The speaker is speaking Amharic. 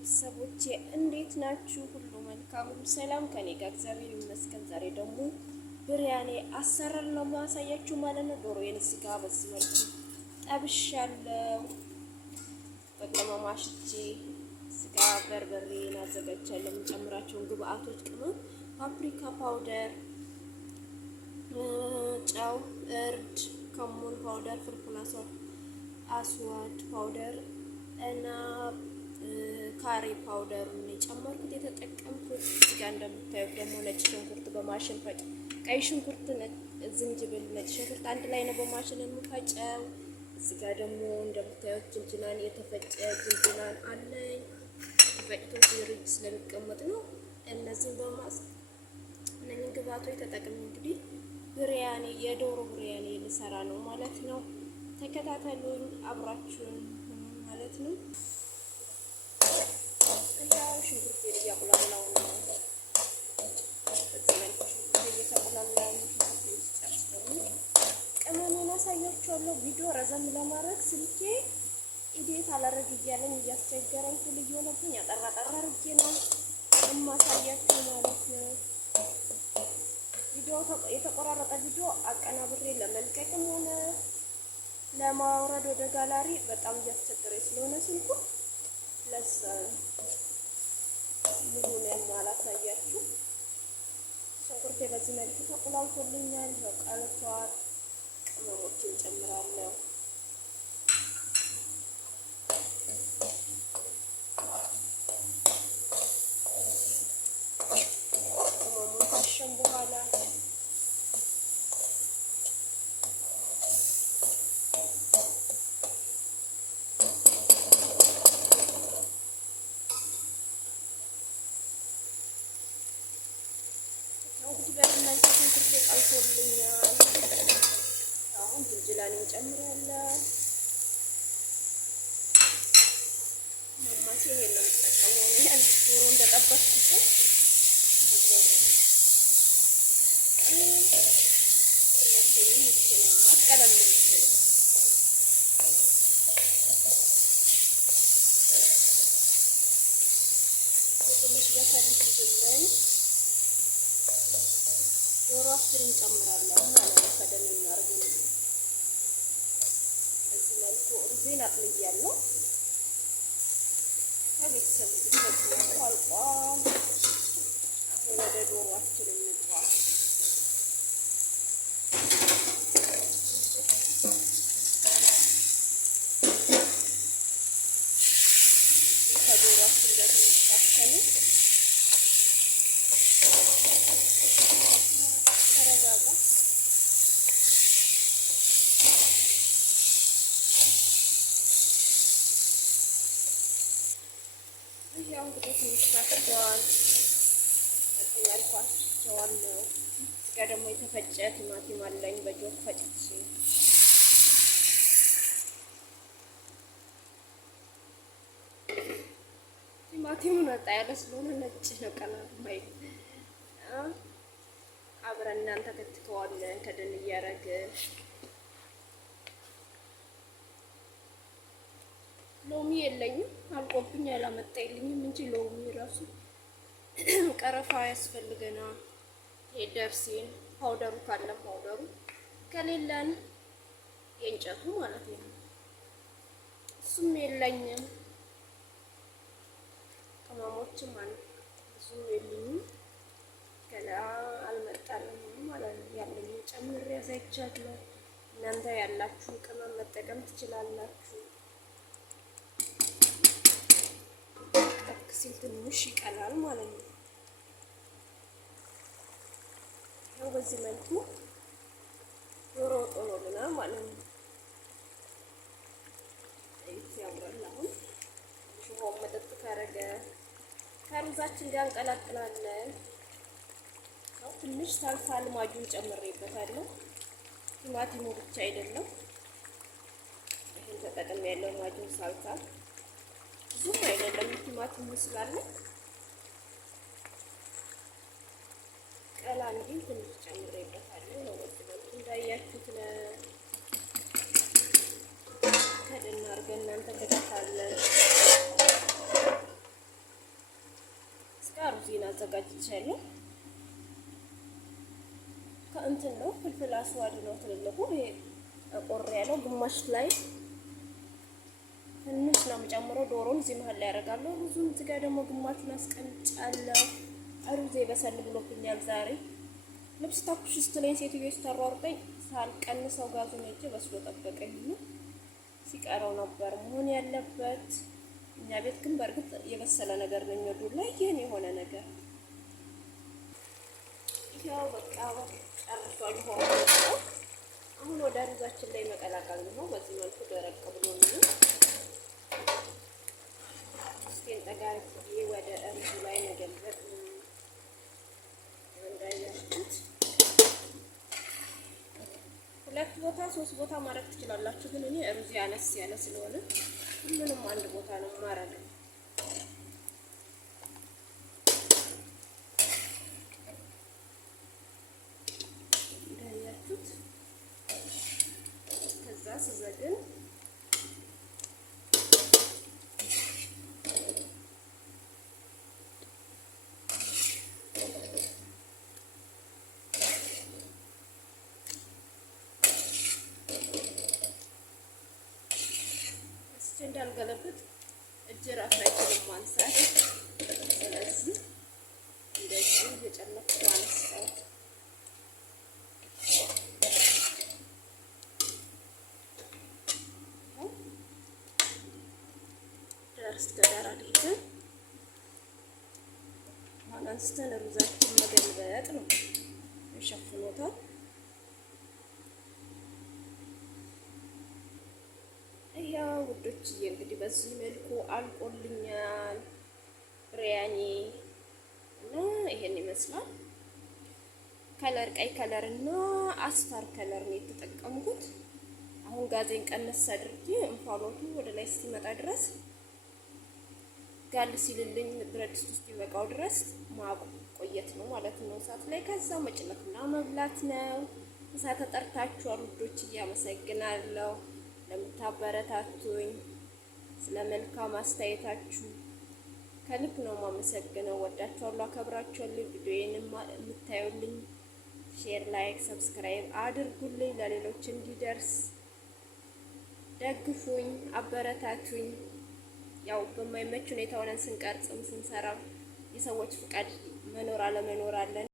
ቤተሰቦቼ እንዴት ናችሁ? ሁሉ መልካም ሁሉ ሰላም ከኔ ጋር እግዚአብሔር ይመስገን። ዛሬ ደግሞ ብርያኔ አሰራር ነው ማሳያችሁ ማለት ነው። ዶሮዬን ስጋ በዚህ መልኩ ጠብሻለሁ። በቅመም አሽቼ ስጋ በርበሬን አዘጋጅቻለሁ። የምጨምራቸውን ግብአቶች ቅመም፣ ፓፕሪካ ፓውደር፣ ጨው፣ እርድ፣ ከሙን ፓውደር፣ ፍልፍል አስዋድ ፓውደር እና ካሪ ፓውደሩን የጨመርኩት የተጠቀምኩት። እዚህ ጋር እንደምታዩት ደግሞ ነጭ ሽንኩርት በማሽን ፈጭ፣ ቀይ ሽንኩርት፣ ዝንጅብል፣ ነጭ ሽንኩርት አንድ ላይ ነው በማሽን የምፈጨው። እዚህ ጋር ደግሞ እንደምታዩት ጅንጅናን፣ የተፈጨ ጅንጅናን አለኝ። ፈጭቶ ፍሪጅ ስለሚቀመጥ ነው። እነዚህን እነኝን ግብአቶች ተጠቅሜ እንግዲህ ብርያኔ የዶሮ ብርያኔ ልሰራ ነው ማለት ነው። ተከታተሉኝ፣ አብራችሁን ማለት ነው። ያው ሽንኩርት እያቁላላው ነው። በዚህ መልኩ ሽንኩርት እየተቁላላ ነው። ሽንኩርት ሲጨርስ ደግሞ ቅመሜን አሳያችኋለሁ። ቪዲዮ ረዘም ለማድረግ ስልኬ ኢዴት አላረግ እያለኝ እያስቸገረኝ ሁሉ እየሆነብኝ አጠራ አድርጌ ነው የማሳያችሁ ማለት ነው። ቪዲዮ የተቆራረጠ ቪዲዮ አቀናብሬ ለመልቀቅም ሆነ ለማውረድ ወደ ጋላሪ በጣም እያስቸገረኝ ስለሆነ ስልኩ ለዛ ሙሉን የማላሳያችሁ። ሽንኩርቴ በዚህ መልኩ ተቆላልቶልኛል። በቃልቷል። ቅመሞችን ጨምራለሁ። ቅመሙን ካሸን በኋላ እንግዲህ በዚህ መልኩ ሽንኩርቴ ቀልቶልኛል። አሁን ዝንጅላን እንጨምራለን። ማማሴ ይሄን ነው የምጠቀመው እኔ ዶሮ እንደጠበስኩት ትንሽ በሰል ሲልልን ዶሮአችንን እንጨምራለን ማለት ነው። ከደም እናርገን በዚህ መልኩ ሩዜን አጥልያለሁ። ከቤተሰብ በዚህ መልኩ አልቋል። አሁን ወደ ዶሮአችን እንግባ። ከዶሮአችን ጋር ተመሳሰለ ያው እንግዲህ ትንሽ ታጥቷል። ያልኳቸዋለሁ። እዚህ ጋር ደግሞ የተፈጨ ቲማቲም አለኝ በጆክ ፈጭቼ ቲማቲሙን ወጣ ያለ ስለሆነ ነጭ ነው ቀላል ማይ አብረን እናንተ ከተከዋለን ከደን እያረግን ሎሚ የለኝም አልቆብኝ ያላመጣልኝም እንጂ ሎሚ ራሱ ቀረፋ ያስፈልገናል። የደርሲን ፓውደሩ ካለ ፓውደሩ ከሌለን የእንጨቱ ማለት ነው። እሱም የለኝም። ቅመሞችም ብዙም የለኝም። ገና አልመጣልኝም ማለት ነው። ያለኝ ጨምሬ ያሳይቻለሁ። እናንተ ያላችሁ ቅመም መጠቀም ትችላላችሁ። ሲል ትንሽ ይቀላል ማለት ነው። ያው በዚህ መልኩ ዶሮ ጦሎልናል ማለት ነው። ያምራል። አሁን ሽሮው መጠጥ ካረገ ከሩዛችን ጋር እንቀላቅላለን። ያው ትንሽ ሳልሳ ልማጁን ጨምሬበታለሁ። ቲማቲሙ ብቻ አይደለም ይሄን ተጠቅሜ ያለው ማጁን ሳልሳ ብዙም አይደለም። ቲማቲሙ ስላለ ቀላ እንጂ ትንሽ ጨምሬበታለሁ ነው። እንዳያችሁት ከደን አድርገን እናንተ ከታታለን አዘጋጅቻለሁ። ከእንትን ነው ፍልፍል አስዋድ ነው ትልልቁ። ይሄ ቆር ያለው ግማሽ ላይ ትንሽ ነው የምጨምረው። ዶሮን እዚህ መሀል ላይ ያደርጋለሁ። ሩዙን እዚህ ጋር ደግሞ ግማሹን አስቀምጫለሁ። ሩዜ በሰል ብሎብኛል ዛሬ። ልብስ ተኩሽ ስትለኝ ሴትዮዋ ስታሯሩጠኝ ሳልቀንሰው ጋዙን እጄ በስሎ ጠበቀኝ። ሲቀረው ነበር መሆን ያለበት። እኛ ቤት ግን በእርግጥ የበሰለ ነገር ነው የሚወዱ ላይ ይህን የሆነ ነገር ያው በቃ ጨርሷል። አሁን ወደ ሩዛችን ላይ መቀላቀል ነው። በዚህ መልኩ ደረቅ ብሎ ነው። እስኪን ጠጋሪ ወደ ሩዙ ላይ መገልበጥ እንዳያችሁት 2 ቦታ 3 ቦታ ማድረግ ትችላላችሁ። ግን እኔ ሩዝ አነስ ያለ ስለሆነ ሁሉንም አንድ ቦታ ነው ማረግ። እንዳያችሁት ከዛ ስዘግን እንዳልገለብጥ እጅ ራሱ አይችልም ማንሳት። ስለዚህ እንደዚህ እየጨመርኩ አነሳው። ዳርስ ገዳር አድርገን አንስተን ሩዛችን መገልበጥ ነው። ይሸፍኖታል። ያው ውዶችዬ እንግዲህ በዚህ መልኩ አልቆልኛል ብሪያኒ እና ይሄን ይመስላል። ከለር ቀይ ከለር እና አስፋር ከለር ነው የተጠቀምኩት። አሁን ጋዜን ቀነስ አድርጌ እንፋሎቱ ወደ ላይ እስኪመጣ ድረስ ጋል ሲልልኝ ብረት ድስት ውስጥ ይበቃው ድረስ ማቆየት ነው ማለት ነው እሳት ላይ። ከዛ መጭመቅና መብላት ነው። እሳት ተጠርታችኋል ውዶችዬ፣ አመሰግናለሁ ለምታበረታቱኝ፣ ስለ መልካም አስተያየታችሁ ከልብ ነው የማመሰግነው። ወዳችኋለሁ፣ አከብራችኋለሁ። ቪዲዮዬን የምታዩልኝ ሼር፣ ላይክ፣ ሰብስክራይብ አድርጉልኝ። ለሌሎች እንዲደርስ ደግፉኝ፣ አበረታቱኝ። ያው በማይመች ሁኔታ ሆነን ስንቀርጽም ስንሰራ የሰዎች ፍቃድ መኖር አለመኖር አለን።